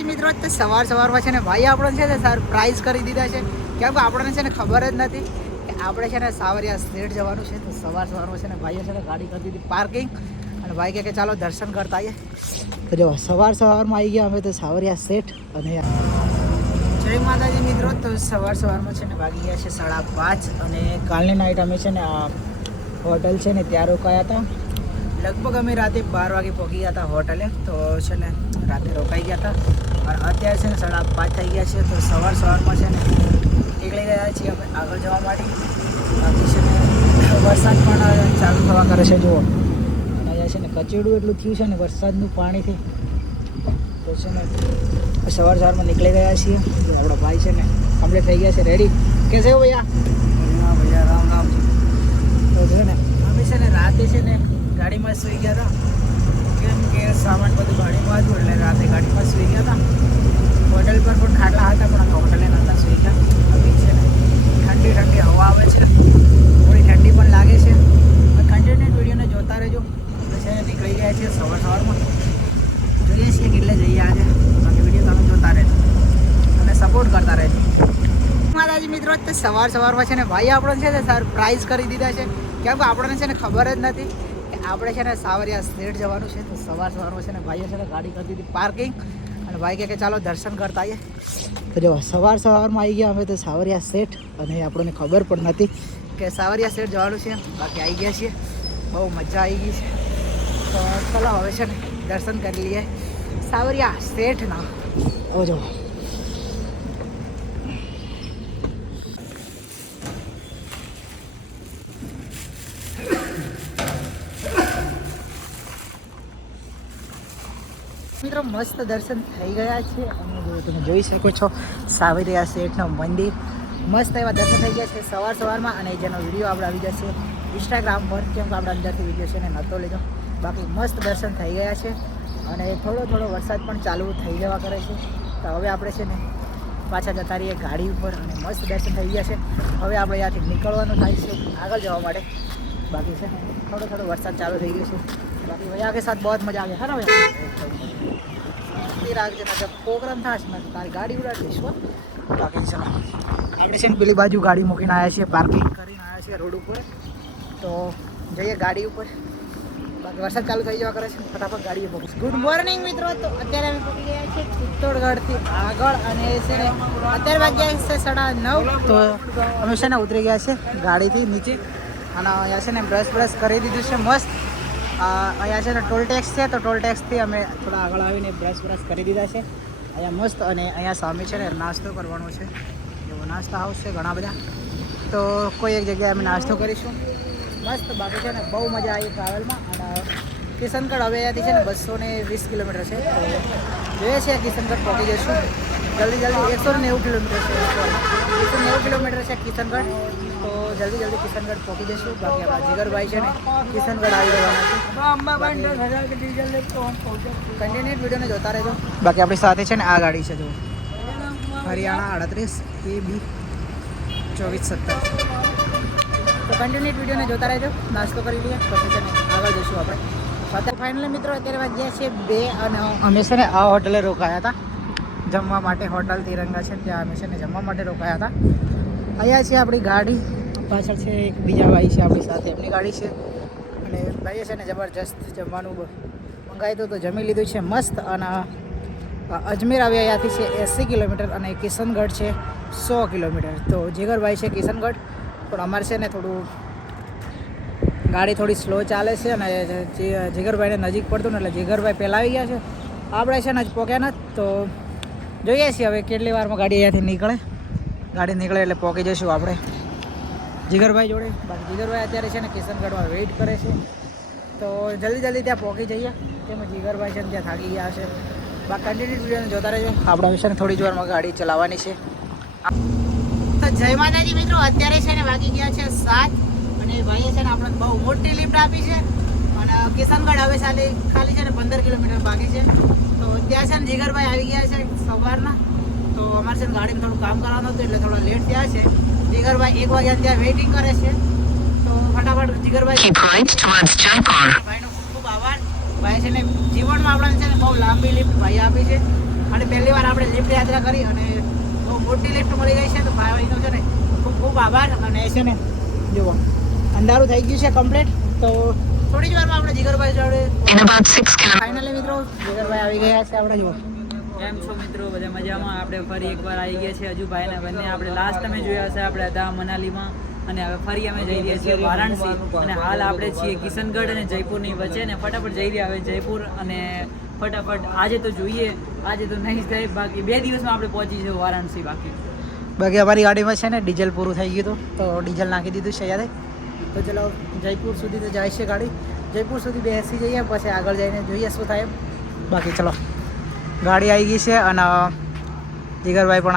માતાજી મિત્રો તો સવાર સવારમાં છે ને ભાઈ આપણને છે ને સરપ્રાઈઝ કરી દીધા છે કેમ કે આપણને છે ને ખબર જ નથી કે આપણે છે ને સાવરિયા સ્ટેટ જવાનું છે તો સવાર સવારમાં છે ને ભાઈએ છે ને ગાડી કરી દીધી પાર્કિંગ અને ભાઈ કહે કે ચાલો દર્શન કરતા આવીએ તો જો સવાર સવારમાં આવી ગયા અમે તો સાવરિયા સેઠ અને જય માતાજી મિત્રો તો સવાર સવારમાં છે ને વાગી ગયા છે સાડા પાંચ અને કાલની નાઇટ અમે છે ને આ હોટલ છે ને ત્યાં રોકાયા હતા લગભગ અમે રાતે બાર વાગે પહોંચી ગયા હતા હોટલે તો છે ને રાતે રોકાઈ ગયા હતા અને અત્યારે છે ને સાડા પાંચ થઈ ગયા છે તો સવાર સવારમાં છે ને નીકળી ગયા છીએ અમે આગળ જવા માટે. બાકી છે ને વરસાદ પણ ચાલુ થવા કરે છે જુઓ. અને અહીંયા છે ને કચેડું એટલું થયું છે ને વરસાદનું પાણીથી. તો છે ને સવાર સવારમાં નીકળી ગયા છીએ. આપણા ભાઈ છે ને કમ્પ્લીટ થઈ ગયા છે રેડી કે છે ભૈયા? ભૈયા રામ રામ. તો છે ને અમે છે ને રાતે છે ને ગાડીમાં સુઈ ગયા હતા. કે સામાન બધું ગાડીમાં હતું એટલે રાતે ગાડીમાં સુઈ ગયા હતા. હોટલ પર પણ ખાટલા હતા, પણ હોટલે નહોતા સુઈ ગયા. હવે છે ને, ઠંડી ઠંડી હવા આવે છે. થોડી ઠંડી પણ લાગે છે. કન્ટિન્યુ વિડીયોને જોતા રહેજો. છે ને નીકળી ગયા છીએ સવાર સવારમાં. જોઈએ છીએ કેટલે જઈએ આજે. બાકી વીડિયો તમે જોતા રહેજો. અને સપોર્ટ કરતા રહેજો. માતાજી મિત્રો સવાર સવારમાં છે ને ભાઈ આપણને છે ને સર પ્રાઇઝ કરી દીધા છે. કેમ કે આપણને છે ને ખબર જ નથી. આપણે છે ને સાવરિયા સ્ટેટ જવાનું છે, તો સવાર સવારમાં છે ને ભાઈએ છે ને ગાડી કરી દીધી પાર્કિંગ. અને ભાઈ કહે કે ચાલો દર્શન કરતા આવીએ. તો જો, સવાર સવારમાં આવી ગયા અમે તો સાવરિયા સેઠ અને આપણને ખબર પણ નથી કે સાવરિયા સેઠ જવાનું છે. બાકી આવી ગયા છીએ. બહુ મજા આવી ગઈ છે. તો ચલો હવે છે ને દર્શન કરી લઈએ. સાવરિયા શેઠના. ઓ જો મિત્રો મસ્ત દર્શન થઈ ગયા છે. અને તમે જોઈ શકો છો, સાવરિયા શેઠનું મંદિર. મસ્ત એવા દર્શન થઈ ગયા છે સવાર સવારમાં. અને જેનો વીડિયો આપણે આવી જશે ઇન્સ્ટાગ્રામ પર, કેમ કે આપણે અંદરથી વીડિયો છે ને નહોતો લીધો. બાકી મસ્ત દર્શન થઈ ગયા છે. અને થોડો થોડો વરસાદ પણ ચાલુ થઈ જવા કરે છે. તો હવે આપણે છે ને પાછા જતા રહીએ ગાડી ઉપર અને મસ્ત દર્શન થઈ ગયા છે. હવે આપણે ત્યાંથી નીકળવાનું થાય છે. આગળ જવા માટે. બાકી છે થોડો થોડો વરસાદ ચાલુ થઈ ગયો છે. બાકી ભાઈ કે સાથ બહુ મજા આવે. હા ને ભૈયા રાખજે ને પ્રોગ્રામ થશે ને ગાડી ઉડાડી દઈશું. બાકી છે ને પેલી બાજુ ગાડી મૂકીને આવ્યા છીએ પાર્કિંગ કરીને આવ્યા છીએ રોડ ઉપર. તો જઈએ ગાડી ઉપર. બાકી વરસાદ ચાલુ થઈ જવા કરે છે. ફટાફટ ગાડીએ પહોંચીશ ગુડ મોર્નિંગ મિત્રો. તો અત્યારે અમે પહોંચી ગયા છીએ ચિત્તોડગઢથી આગળ અને છે ને અત્યારે વાગ્યા છે સાડા નવ. તો અમે છે ને ઉતરી ગયા છે ગાડીથી નીચે. અને અહીંયા છે ને બ્રશ બ્રશ કરી દીધું છે. મસ્ત. અહીંયા છે ને ટોલ ટેક્સ છે, તો ટોલ ટેક્સથી અમે થોડા આગળ આવીને બ્રશ બ્રશ કરી દીધા છે. અહીંયા મસ્ત અને અહીંયા સામે છે ને નાસ્તો કરવાનો છે. એવો નાસ્તા હાઉસ છે ઘણા બધા. તો કોઈ એક જગ્યાએ અમે નાસ્તો કરીશું. મસ્ત બાકી છે ને બહુ મજા આવી ટ્રાવેલમાં અને કિશનગઢ હવે અહીંયાથી છે ને બસો ને વીસ કિલોમીટર છે. તો જોઈએ છે કિશનગઢ પહોંચી જઈશું. જલ્દી જલ્દી એકસો નેવું કિલોમીટર છે. એકસો નેવું કિલોમીટર છે કિશનગઢ. તો જલ્દી જલ્દી કિશનગઢ પહોંચી જઈશું. બાકી આપણા જીગરભાઈ છે ને, કિશનગઢ આવી જવાના છે. કન્ટિન્યુ વિડીયોને જોતા રહેજો. બાકી આપણી સાથે છે ને આ ગાડી છે, જો. હરિયાણા આડત્રીસ, એ બી ચોવીસ સત્તર. તો કન્ટિન્યુ વિડીયોને જોતા રહેજો. નાસ્તો કરી લઈએ, પછી છે ને આગળ જઈશું આપણે. સાથે ફાઇનલી મિત્રો, અત્યારે વાગ્યા છે બે અને અમે છે ને આ હોટલે રોકાયા હતા. જમવા માટે હોટલ તિરંગા છે, ત્યાં અમે છે ને જમવા માટે રોકાયા હતા. અહીંયા છે આપણી ગાડી. પાછળ છે એક બીજા ભાઈ છે આપણી સાથે, એમની ગાડી છે. અને ભાઈએ છે ને જબરજસ્ત જમવાનું મંગાવ્યું હતું, તો જમી લીધું છે મસ્ત. અને અજમેર આવ્યા અહીંયાથી છે એંસી કિલોમીટર અને કિશનગઢ છે સો કિલોમીટર. તો જીગરભાઈ છે કિશનગઢ, પણ અમારે છે ને થોડું ગાડી થોડી સ્લો ચાલે છે અને જીગરભાઈને નજીક પડતું ને એટલે જીગરભાઈ પહેલાં આવી ગયા છે. આપણે છે ને જ પહોંચ્યા નથી, તો જોઈએ છીએ હવે કેટલી વારમાં ગાડી અહીંયાથી નીકળે. ગાડી નીકળે એટલે પહોંચી જઈશું આપણે. જીગરભાઈ જોડે. બાકી જીગરભાઈ અત્યારે છે ને કિશનગઢમાં વેઇટ કરે છે. તો જલ્દી જલ્દી ત્યાં પહોંચી જઈએ. તેમાં જીગરભાઈ છે ને ત્યાં થાકી ગયા છે. બાકી કન્ટિન્યુ વિડીયોને જોતા રહેજો. આપણા વિશે થોડી જ વારમાં ગાડી ચલાવવાની છે. તો જય માતાજી મિત્રો, અત્યારે છે ને વાગી ગયા છે સાત અને ભાઈએ છે ને આપણે બહુ મોટી લિફ્ટ આપી છે. અને કિશનગઢ હવે ખાલી ખાલી છે ને પંદર કિલોમીટર બાકી છે. તો ત્યાં છે ને જીગરભાઈ આવી ગયા છે સવારના. તો અમારે છે ને ગાડીમાં થોડું કામ કરવાનું હતું એટલે થોડા લેટ થયા છે. જીગરભાઈ એક વાગ્યા ત્યાં વેઇટિંગ કરે છે. તો ફટાફટ જીગરભાઈ. ભાઈનો ખૂબ ખૂબ આભાર. ભાઈ છે ને જીવનમાં આપણને છે ને બહુ લાંબી લિફ્ટ ભાઈ આપી છે. અને પહેલી વાર આપણે લિફ્ટ યાત્રા કરી અને બહુ મોટી લિફ્ટ મળી ગઈ છે. તો ભાઈનો છે ને ખૂબ ખૂબ આભાર અને છે ને જુઓ અંધારું થઈ ગયું છે કમ્પ્લીટ તો થોડી જ વારમાં આપણે જીગરભાઈ જોડે In about 6 ફાઇનલી મિત્રો જીગરભાઈ આવી ગયા છે આપણે જુઓ કેમ છો મિત્રો? બધા મજામાં? આપણે ફરી એકવાર આવી ગયા છીએ હજુ ભાઈના બંને આપણે લાસ્ટ તમે જોયા હશે આપણે હતા મનાલીમાં. અને હવે ફરી અમે જઈ રહ્યા છીએ વારાણસી. અને હાલ આપણે છીએ કિશનગઢ અને જયપુરની વચ્ચે. ને ફટાફટ જઈ રહ્યા હવે જયપુર. અને ફટાફટ આજે તો જોઈએ. આજે તો નહીં થાય. બાકી બે દિવસમાં આપણે પહોંચી જઈએ વારાણસી બાકી. બાકી અમારી ગાડીમાં છે ને ડીઝલ પૂરું થઈ ગયું હતું. તો ડીઝલ નાખી દીધું છે યાદ તો ચલો, જયપુર સુધી તો જાય છે ગાડી. જયપુર સુધી બેસી જઈએ. પછી આગળ જઈને જોઈએ શું થાય બાકી ચલો. ગાડી આવી ગઈ છે અને જીગરભાઈ પણ